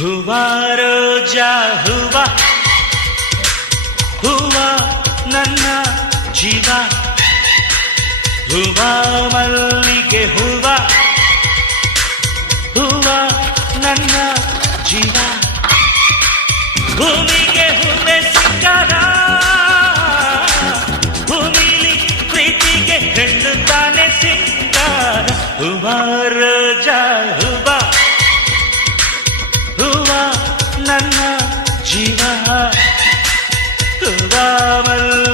ಹೂವ ರೋಜಾ ಹೂವ ಹೂವ ನನ್ನ ಜೀವ ಹೂವ ಮಲ್ಲಿಗೆ ಹೂವ ಹೂವ ನನ್ನ ಜೀವ ಭೂಮಿಗೆ ಹೂವೆ ಸಿಂಗಾರ ಭೂಮಿಲಿ ಪ್ರೀತಿಗೆ ಹೆಣ್ಣು ತಾನೆ ಸಿಂಗಾರ ಹೂವ ರೋಜಾ ಹೂವ ಹೂವ ನನ್ನ ಜೀವ ಹೂವ ಮಲ್ಲಿಗೆ